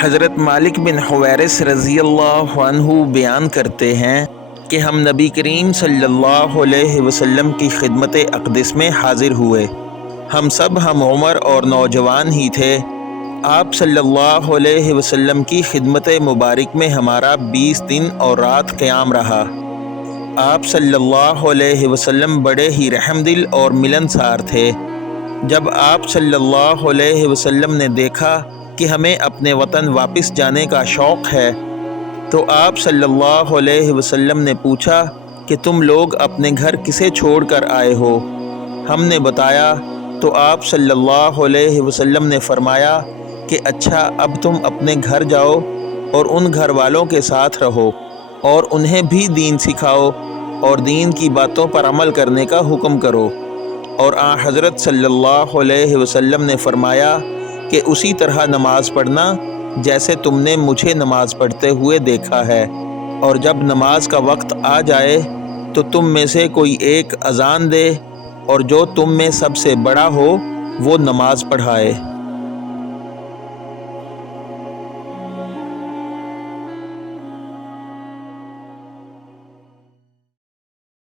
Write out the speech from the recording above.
حضرت مالک بن حویرث رضی اللہ عنہ بیان کرتے ہیں کہ ہم نبی کریم صلی اللہ علیہ وسلم کی خدمت اقدس میں حاضر ہوئے۔ ہم سب ہم عمر اور نوجوان ہی تھے۔ آپ صلی اللہ علیہ وسلم کی خدمت مبارک میں ہمارا 20 دن اور رات قیام رہا۔ آپ صلی اللہ علیہ وسلم بڑے ہی رحم دل اور ملنسار تھے۔ جب آپ صلی اللہ علیہ وسلم نے دیکھا کہ ہمیں اپنے وطن واپس جانے کا شوق ہے تو آپ صلی اللہ علیہ وسلم نے پوچھا کہ تم لوگ اپنے گھر کسے چھوڑ کر آئے ہو؟ ہم نے بتایا تو آپ صلی اللہ علیہ وسلم نے فرمایا کہ اچھا اب تم اپنے گھر جاؤ اور ان گھر والوں کے ساتھ رہو اور انہیں بھی دین سکھاؤ اور دین کی باتوں پر عمل کرنے کا حکم کرو۔ اور حضرت صلی اللہ علیہ وسلم نے فرمایا کہ اسی طرح نماز پڑھنا جیسے تم نے مجھے نماز پڑھتے ہوئے دیکھا ہے، اور جب نماز کا وقت آ جائے تو تم میں سے کوئی ایک اذان دے اور جو تم میں سب سے بڑا ہو وہ نماز پڑھائے۔